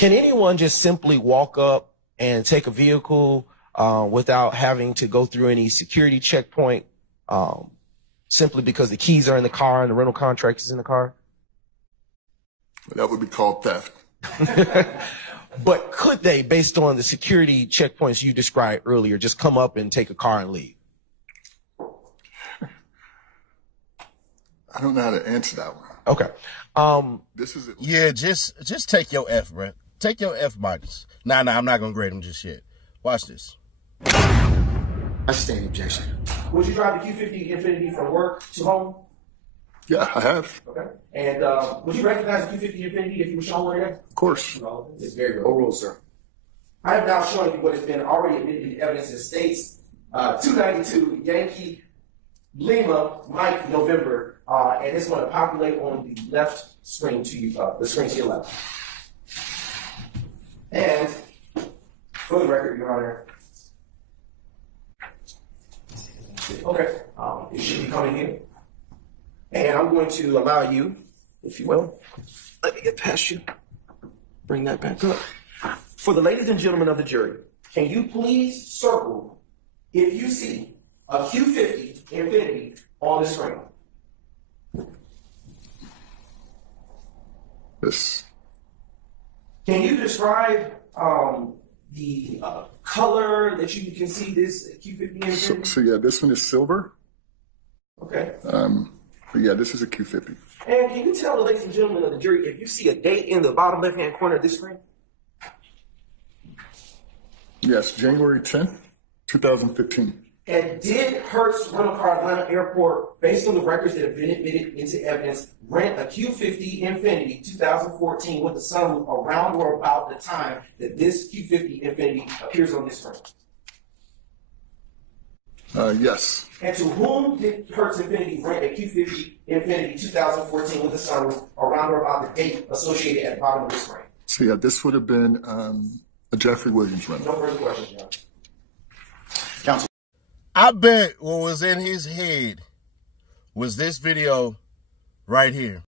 Can anyone just simply walk up and take a vehicle without having to go through any security checkpoint simply because the keys are in the car and the rental contract is in the car? That would be called theft. But could they, based on the security checkpoints you described earlier, just come up and take a car and leave? I don't know how to answer that one. Okay. This is it. Yeah, just take your F, bro. Take your F marks. Nah, I'm not gonna grade them just yet. Watch this. I stand objection. Would you drive the Q50 Infiniti from work to home? Yeah, I have. Okay. And would you recognize the Q50 Infiniti if you were shown one again? Of course. It's very real. Overruled, sir. I have now shown you what has been already admitted in evidence in states. 292 Yankee Lima Mike November, and it's going to populate on the left screen to you, the screen to your left. And for the record, Your Honor, okay, it should be coming here. And I'm going to allow you, if you will, let me get past you. Bring that back up. For the ladies and gentlemen of the jury, can you please circle if you see a Q50 Infiniti on the screen? This. Can you describe the color that you can see this Q50 Infiniti? So yeah, this one is silver. Okay. But yeah, this is a Q50. And can you tell the ladies and gentlemen of the jury if you see a date in the bottom left-hand corner of this screen? Yes, January 10th, 2015. And did Hertz Rental Car Atlanta Airport, based on the records that have been admitted into evidence, rent a Q50 Infiniti 2014 with the sun around or about the time that this Q50 Infiniti appears on this screen? Yes. And to whom did Hertz Infiniti rent a Q50 Infiniti 2014 with the sun around or about the date associated at the bottom of the screen? So yeah, this would have been a Jeffrey Williams rental. No further questions, John. Counsel. I bet what was in his head was this video right here.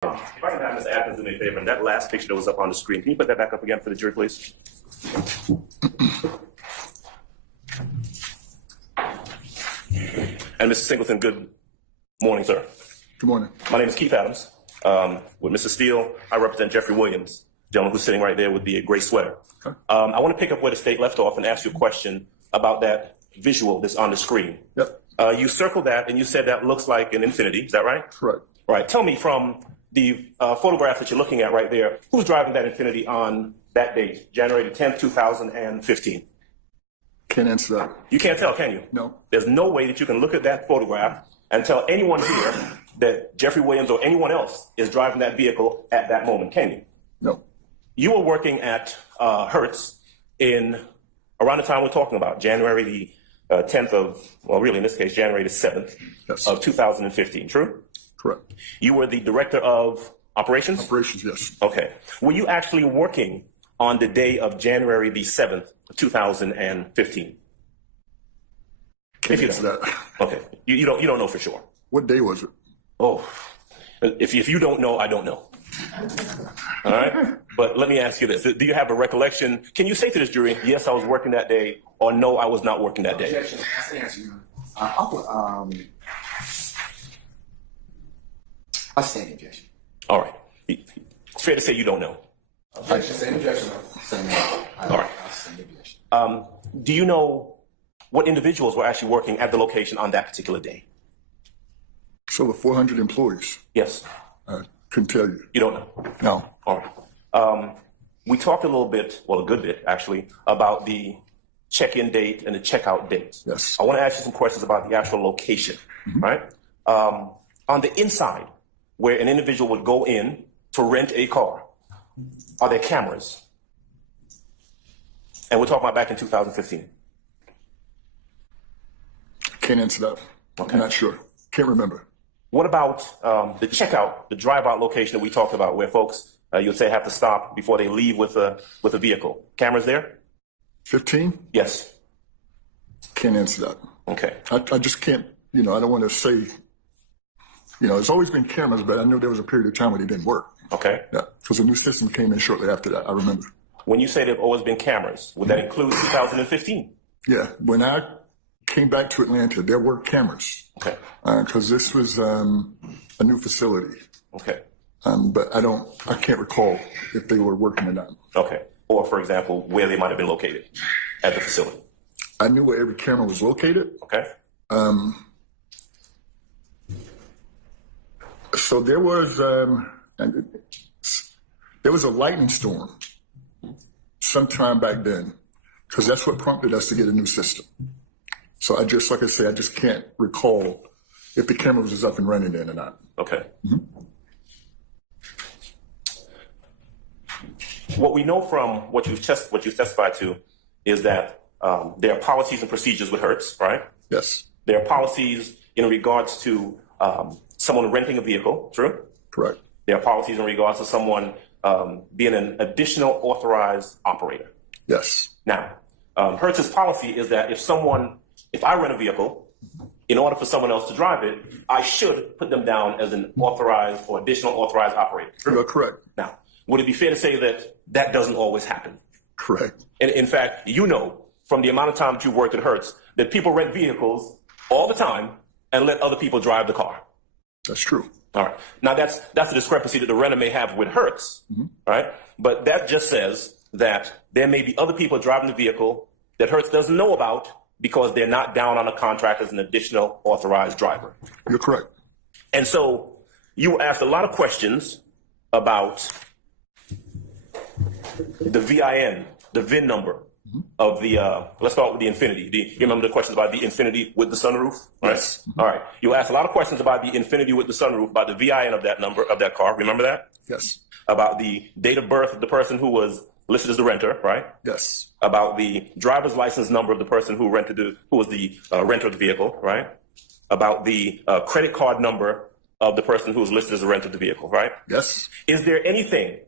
If I can have Mr. Atkins do me a favor, and that last picture that was up on the screen, can you put that back up again for the jury, please? And Mr. Singleton, good morning, sir. Good morning. My name is Keith Adams. With Mr. Steele, I represent Jeffrey Williams, the gentleman who's sitting right there with the gray sweater. Okay. I want to pick up where the state left off and ask you a question about that visual that's on the screen. Yep. You circled that, and you said that looks like an Infiniti. Is that right? Correct. Right. Tell me from the photograph that you're looking at right there, who's driving that Infiniti on that date, January 10th, 2015? Can't answer that. You can't tell, can you? No. There's no way that you can look at that photograph and tell anyone here that Jeffrey Williams or anyone else is driving that vehicle at that moment, can you? No. You were working at Hertz in around the time we're talking about, January the 10th of, well, really in this case, January the 7th of 2015, true? Correct. You were the director of operations? Operations, yes. Okay. Were you actually working on the day of January the 7th, 2015? Can't answer that. Okay. You don't know for sure. What day was it? Oh, if you don't know, I don't know. All right? But let me ask you this. Do you have a recollection? Can you say to this jury, yes, I was working that day, or no, I was not working that day? Objection. Ask the answer. I stand objection. All right. It's fair to say you don't know. Objection. Same objection. All right. I stand objection. Do you know what individuals were actually working at the location on that particular day? So the 400 employees. Yes. Couldn't tell you. You don't know? No. All right. We talked a little bit, well, a good bit, actually, about the check-in date and the checkout date. Yes. I want to ask you some questions about the actual location, right? On the inside, where an individual would go in to rent a car, are there cameras? And we're talking about back in 2015. Can't answer that. Okay. I'm not sure. Can't remember. What about the checkout, the drive-out location that we talked about, where folks, you'd say, have to stop before they leave with a vehicle? Cameras there? 15? Yes. Can't answer that. Okay. I just can't, I don't want to say, there's always been cameras, but I know there was a period of time when they didn't work. Okay. Yeah, because a new system came in shortly after that, I remember. When you say there have always been cameras, would that include 2015? Yeah, when I came back to Atlanta, there were cameras. Okay. Because this was a new facility. Okay. But I can't recall if they were working or not. Okay. Or, for example, where they might have been located at the facility. I knew where every camera was located. Okay. So there was a lightning storm sometime back then, because that's what prompted us to get a new system. So I just can't recall if the camera was up and running then or not. Okay. What we know from what you've testified to is that there are policies and procedures with Hertz, right? Yes. There are policies in regards to someone renting a vehicle, true? Correct. There are policies in regards to someone being an additional authorized operator. Yes. Now, Hertz's policy is that if I rent a vehicle, in order for someone else to drive it, I should put them down as an authorized or additional authorized operator. True? You're correct. Now, would it be fair to say that that doesn't always happen? Correct. And in fact, from the amount of time that you've worked at Hertz, that people rent vehicles all the time and let other people drive the car. That's true. All right. Now, that's a discrepancy that the renter may have with Hertz, right? But that just says that there may be other people driving the vehicle that Hertz doesn't know about because they're not down on a contract as an additional authorized driver. You're correct. And so you were asked a lot of questions about the VIN, the VIN number of the, let's start with the Infinity. You remember the questions about the Infinity with the sunroof? Right? Yes. All right. You asked a lot of questions about the Infinity with the sunroof, about the VIN of that number, of that car. Remember that? Yes. About the date of birth of the person who was listed as the renter, right? Yes. About the driver's license number of the person who was the renter of the vehicle, right? About the credit card number of the person who was listed as the renter of the vehicle, right? Yes. Is there anything,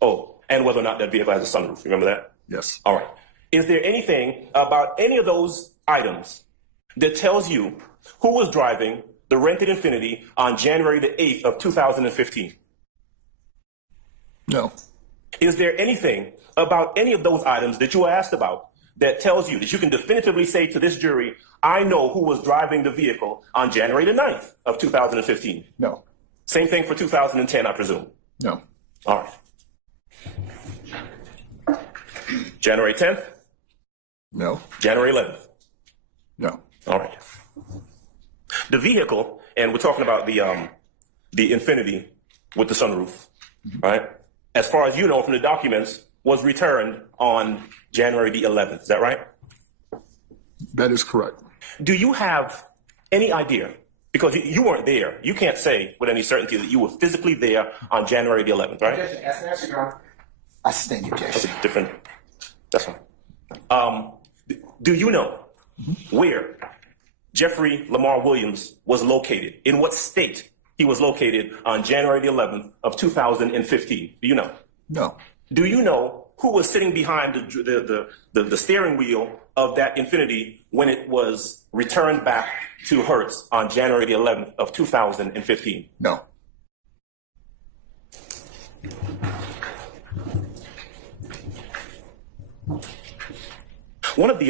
and whether or not that vehicle has a sunroof, remember that? Yes. All right. Is there anything about any of those items that tells you who was driving the rented Infinity on January the 8th of 2015? No. Is there anything about any of those items that you were asked about that tells you that you can definitively say to this jury, I know who was driving the vehicle on January the 9th of 2015? No. Same thing for 2010, I presume? No. All right. January 10th? No. January 11th? No. All right. The vehicle, and we're talking about the Infinity with the sunroof, right? As far as you know from the documents, was returned on January the 11th. Is that right? That is correct. Do you have any idea? Because you weren't there. You can't say with any certainty that you were physically there on January the 11th, right? I stand objection. That's different. That's fine. Do you know where Jeffrey Lamar Williams was located? In what state he was located on January the 11th of 2015? Do you know? No. Do you know who was sitting behind the steering wheel of that Infinity when it was returned back to Hertz on January the 11th of 2015? No. One of the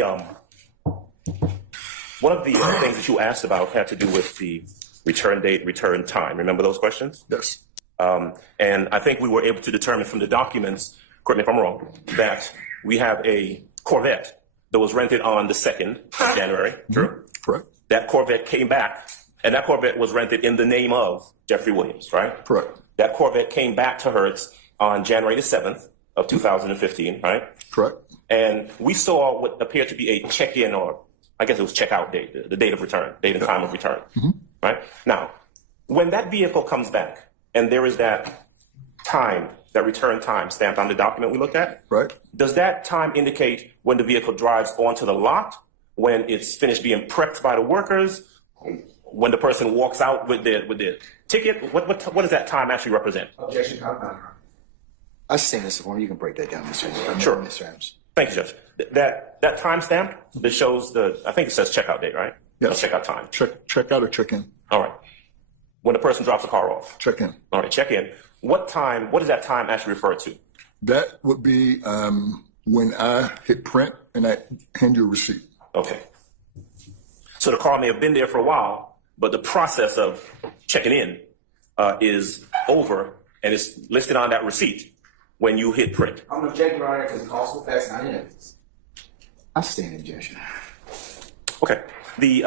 things that you asked about had to do with the return date, return time. Remember those questions? Yes. And I think we were able to determine from the documents, correct me if I'm wrong, that we have a Corvette that was rented on the 2nd of January. True? Correct. That Corvette came back And that Corvette was rented in the name of Jeffrey Williams, right? Correct. That Corvette came back to Hertz on January the 7th of 2015, right? Correct. And we saw what appeared to be a check-in, or I guess it was check-out date, the date of return, date and time of return, right? Now, when that vehicle comes back and there is that time, that return time stamped on the document we looked at, Right. does that time indicate when the vehicle drives onto the lot, when it's finished being prepped by the workers, when the person walks out with the ticket? What does that time actually represent? Objection, compound. I stand this form. You can break that down, Mr. Adams. Sure. Mr. Adams. Thank you, Judge. That time stamp that shows I think it says checkout date, right? Yes. Or checkout time. Check out or check in? All right. When the person drops the car off. Check in. All right, check in. What does that time actually refer to? That would be when I hit print and I hand you a receipt. Okay. So the car may have been there for a while, but the process of checking in is over, and it's listed on that receipt when you hit print. I'm going to object, Your Honor, because the cause for facts, not in evidence. I stand objection. Okay. The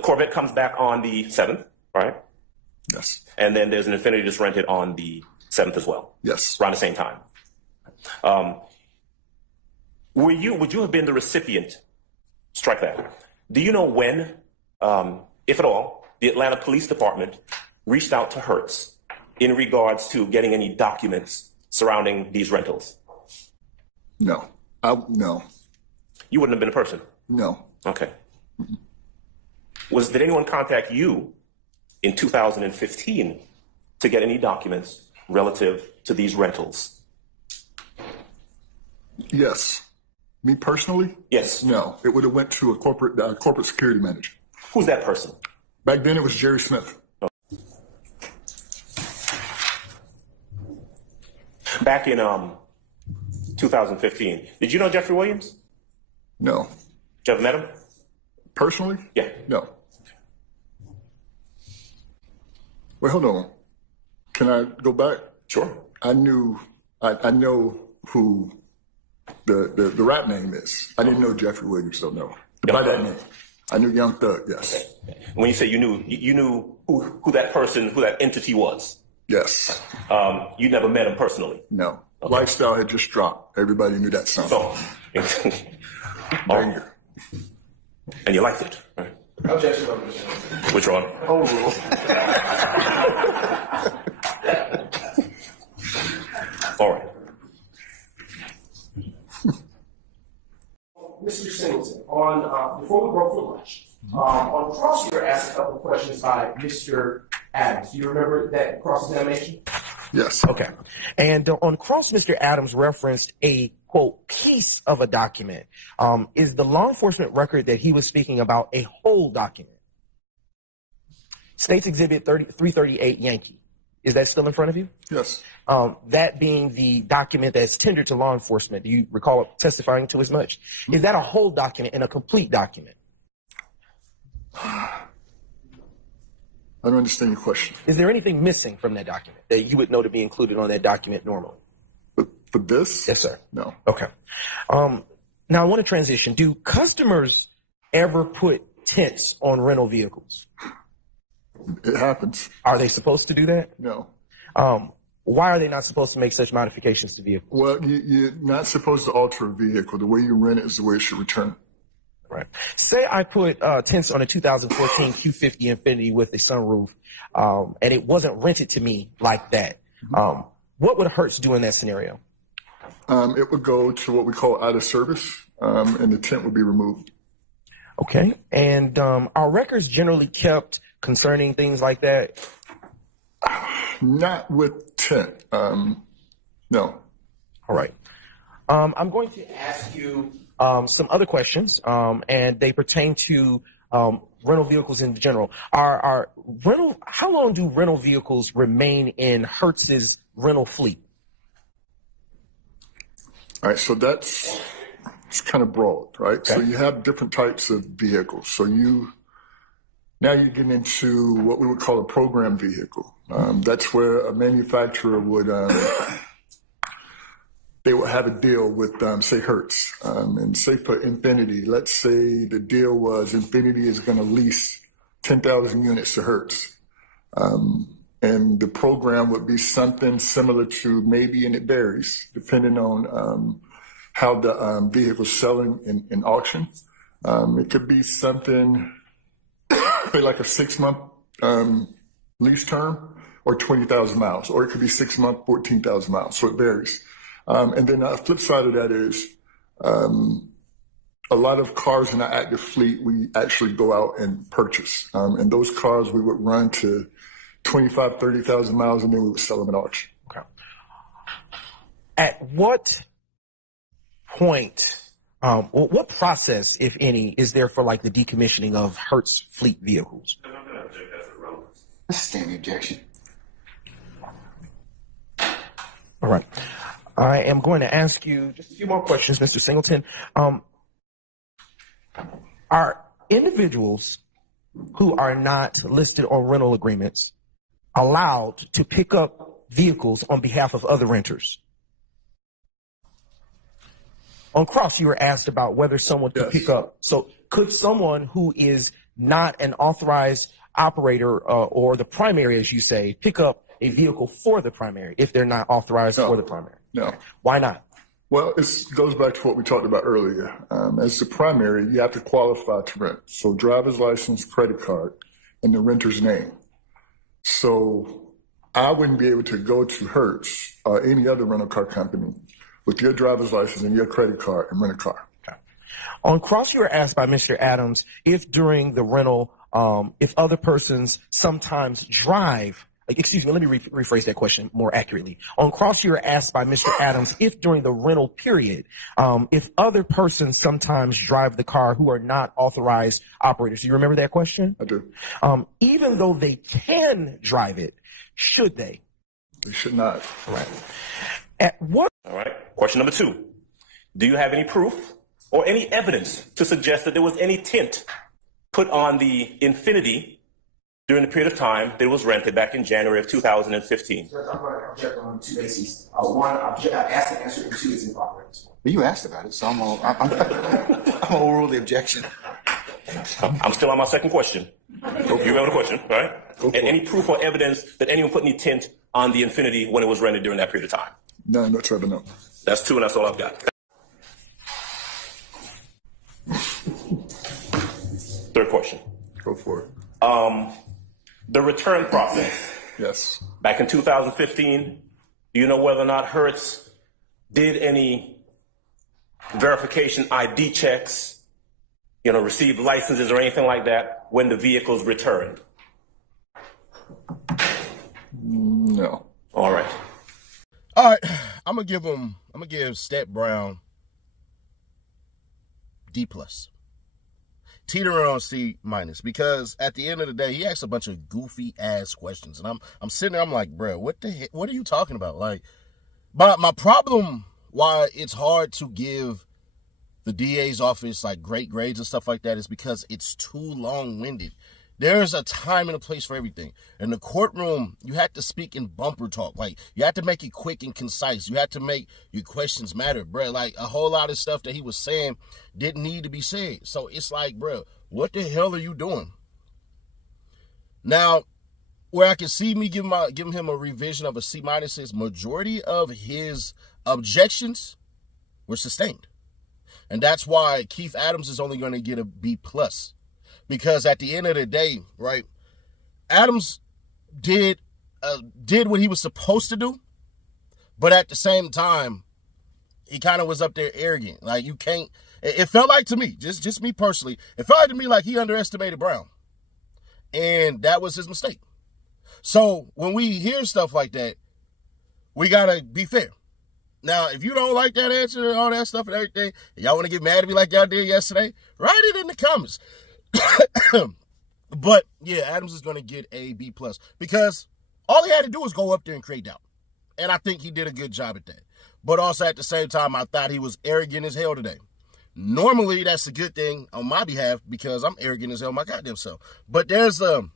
Corvette comes back on the 7th, right? Yes. And then there's an Infiniti that's rented on the 7th as well. Yes. Around the same time. Would you have been the recipient? Strike that. Do you know when, if at all, the Atlanta Police Department reached out to Hertz in regards to getting any documents surrounding these rentals? No. No. You wouldn't have been a person? No. Okay. Did anyone contact you in 2015 to get any documents relative to these rentals? Yes. Me personally? Yes. No. It would have went to a corporate security manager. Who's that person? Back then it was Jerry Smith. Back in 2015, did you know Jeffrey Williams? No. Did you ever met him? Personally? Yeah. No. Wait, hold on. Can I go back? Sure. I know who the rap name is. I didn't know Jeffrey Williams, so no. By that name. I knew Young Thug, yes. When you say you knew who that person, who that entity was. Yes. You never met him personally. No. Okay. Lifestyle had just dropped. Everybody knew that song. So, Banger. And you liked it, right? Objection. Which one? Overruled. All right. Mr. Singleton, before we broke for lunch, on cross, you were asked a couple of questions by Mr. Adams. Do you remember that cross-examination? Yes. Okay. And on cross, Mr. Adams referenced a, quote, piece of a document. Is the law enforcement record that he was speaking about a whole document? State's Exhibit 338 Yankee. Is that still in front of you? Yes. That being the document that's tendered to law enforcement. Do you recall testifying to as much? Is that a whole document and a complete document? I don't understand your question. Is there anything missing from that document that you would know to be included on that document normally? For this? Yes, sir. No. Okay. Now I want to transition. Do customers ever put tents on rental vehicles? It happens. Are they supposed to do that? No. Why are they not supposed to make such modifications to vehicles? Well, you're not supposed to alter a vehicle. The way you rent it is the way it should return. Right. Say I put tents on a 2014 Q50 Infiniti with a sunroof, and it wasn't rented to me like that. What would Hertz do in that scenario? It would go to what we call out of service, and the tent would be removed. Okay. And are records generally kept concerning things like that? Not with tent. No. All right. I'm going to ask you some other questions, and they pertain to rental vehicles in general. How long do rental vehicles remain in Hertz's rental fleet? All right, so it's kind of broad, right? Okay. So you have different types of vehicles. So now you're getting into what we would call a program vehicle. That's where a manufacturer would they would have a deal with, say, Hertz. And say for Infiniti, let's say the deal was Infiniti is going to lease 10,000 units to Hertz. And the program would be something similar to maybe, and it varies, depending on how the vehicle's selling in auction. It could be something, say like a 6-month lease term or 20,000 miles, or it could be 6 months, 14,000 miles. So it varies. And then the flip side of that is a lot of cars in our active fleet, we actually go out and purchase. And those cars we would run to 25, 30,000 miles, and then we would sell them at auction. Okay. At what point, what process, if any, is there for like the decommissioning of Hertz fleet vehicles? That's a standing objection. All right. I am going to ask you just a few more questions, Mr. Singleton. Are individuals who are not listed on rental agreements allowed to pick up vehicles on behalf of other renters? On cross, you were asked about whether someone could pick up. So could someone who is not an authorized operator or the primary, as you say, pick up a vehicle for the primary if they're not authorized for the primary? No. Why not? Well, it goes back to what we talked about earlier. As the primary, you have to qualify to rent. So driver's license, credit card, and the renter's name. So I wouldn't be able to go to Hertz or any other rental car company with your driver's license and your credit card and rent a car. Okay. On cross, you were asked by Mr. Adams if during the rental, if other persons sometimes drive. Excuse me, let me rephrase that question more accurately. On cross, you were asked by Mr. Adams if during the rental period, if other persons sometimes drive the car who are not authorized operators. Do you remember that question? I do. Even though they can drive it, should they? They should not. All right. At what? All right. Question number 2. Do you have any proof or any evidence to suggest that there was any tint put on the Infiniti during the period of time that it was rented back in January of 2015? I'm going to object on 2 bases. One, I asked the answer, and 2 is improper. You asked about it, so I'm gonna overrule the objection. I'm still on my second question. You remember the question, right? And any proof or evidence that anyone put any tint on the Infiniti when it was rented during that period of time? No, no, Trevor, no. That's 2, and that's all I've got. Third question. Go for it. The return process. Yes. Back in 2015, do you know whether or not Hertz did any verification ID checks, received licenses or anything like that when the vehicles returned? No. All right. All right, I'm gonna give Step Brown D+. Teetering on C- because at the end of the day, he asked a bunch of goofy ass questions, and I'm sitting there, I'm like, bro, what the heck? What are you talking about? Like, but my problem why it's hard to give the DA's office like great grades and stuff like that is because it's too long-winded. There's a time and a place for everything. In the courtroom, you have to speak in bumper talk. Like, you have to make it quick and concise. You have to make your questions matter, bro. Like, a whole lot of stuff that he was saying didn't need to be said. So it's like, bro, what the hell are you doing? Now, where I can see me giving him a revision of a C- is majority of his objections were sustained. And that's why Keith Adams is only going to get a B+. Because at the end of the day, right, Adams did what he was supposed to do, but at the same time, he kind of was up there arrogant. Like, you can't, it felt like to me, just me personally, it felt like to me like he underestimated Brown. And that was his mistake. So when we hear stuff like that, we got to be fair. Now, if you don't like that answer and all that stuff and everything, and y'all want to get mad at me like y'all did yesterday, write it in the comments. But yeah, Adams is going to get a B+ because all he had to do was go up there and create doubt. And I think he did a good job at that. But also at the same time, I thought he was arrogant as hell today. Normally, that's a good thing on my behalf because I'm arrogant as hell my goddamn self. But there's a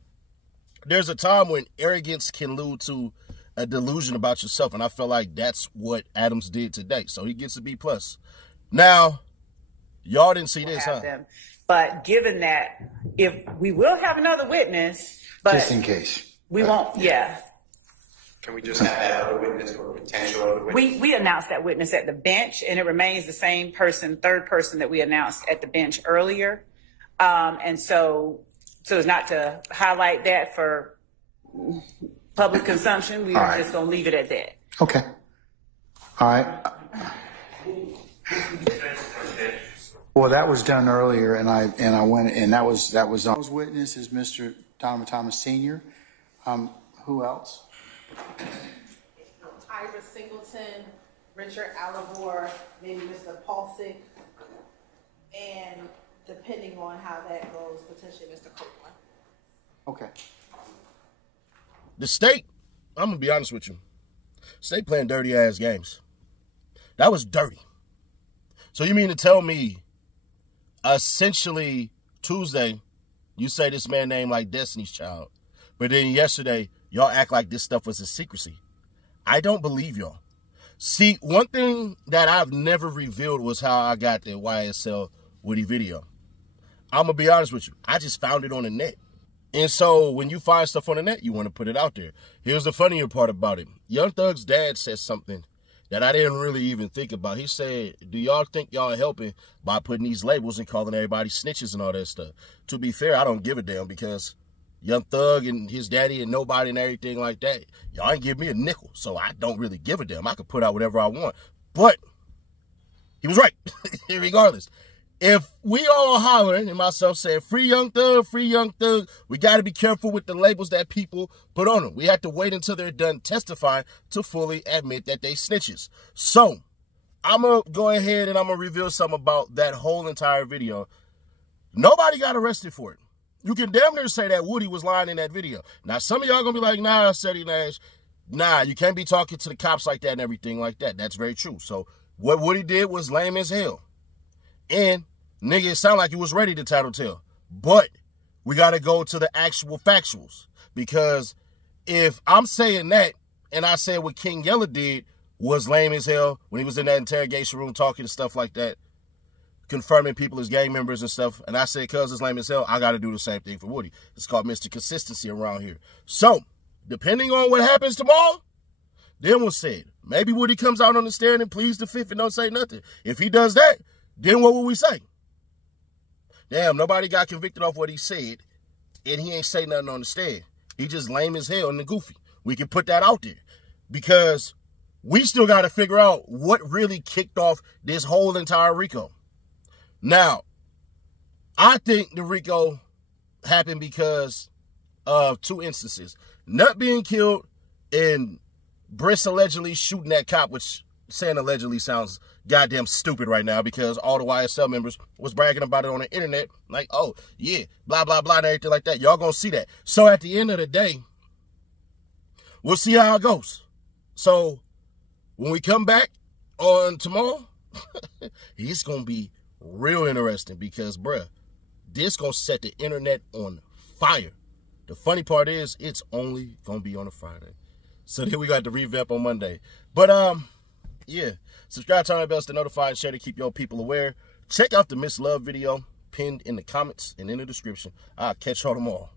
time when arrogance can lead to a delusion about yourself. And I feel like that's what Adams did today. So he gets a B+. Now, y'all didn't see this, huh? But given that if we will have another witness, but Just in case. we won't, yeah. Can we just have that other witness or potential other witness? We announced that witness at the bench, and it remains the same person, third person that we announced at the bench earlier. And so as not to highlight that for public consumption, we are just going to leave it at that. Okay. All right. Well, that was done earlier, and I went, and that was witness is Mr. Donovan Thomas Sr. Who else? Ira Singleton, Richard Alivor, maybe Mr. Paulsick, and depending on how that goes, potentially Mr. Copeland. Okay. The state, I'm going to be honest with you, state playing dirty-ass games. That was dirty. So you mean to tell me, essentially, Tuesday, you say this man named like Destiny's Child, but then yesterday, y'all act like this stuff was a secrecy. I don't believe y'all. See, one thing that I've never revealed was how I got the YSL Woody video. I'm going to be honest with you. I just found it on the net. And so when you find stuff on the net, you want to put it out there. Here's the funnier part about it. Young Thug's dad said something that I didn't really even think about. He said, do y'all think y'all are helping by putting these labels and calling everybody snitches and all that stuff? To be fair, I don't give a damn because Young Thug and his daddy and nobody and everything like that, y'all ain't give me a nickel, so I don't really give a damn. I could put out whatever I want. But he was right, regardless. If we all hollering and myself saying, free Young Thug, we got to be careful with the labels that people put on them. We have to wait until they're done testifying to fully admit that they snitches. So I'm going to go ahead and I'm going to reveal something about that whole entire video. Nobody got arrested for it. You can damn near say that Woody was lying in that video. Now, some of y'all going to be like, nah, Seti Nash, nah, you can't be talking to the cops like that and everything like that. That's very true. So what Woody did was lame as hell. And, nigga, it sounded like he was ready to tattletale. But we got to go to the actual factuals. Because if I'm saying that, and I said what King Yella did was lame as hell when he was in that interrogation room talking and stuff like that, confirming people as gang members and stuff, and I said cuz it's lame as hell, I got to do the same thing for Woody. It's called Mr. Consistency around here. So, depending on what happens tomorrow, then we'll say it. Maybe Woody comes out on the stand and pleads the fifth and don't say nothing. If he does that, then what will we say? Damn, nobody got convicted off what he said, and he ain't say nothing on the stand. He just lame as hell and the goofy. We can put that out there because we still got to figure out what really kicked off this whole entire RICO. Now, I think the RICO happened because of two instances. Nut being killed and Briss allegedly shooting that cop, which saying allegedly sounds goddamn stupid right now because all the YSL members was bragging about it on the internet. Like, oh, yeah, blah, blah, blah, and everything like that. Y'all gonna see that. So at the end of the day, we'll see how it goes. So when we come back on tomorrow, it's gonna be real interesting because, bruh, this gonna set the internet on fire. The funny part is it's only gonna be on a Friday. So then we got the revamp on Monday. But, yeah. Subscribe, turn on the bells to notify and share to keep your people aware. Check out the Miss Love video pinned in the comments and in the description. I'll catch y'all tomorrow.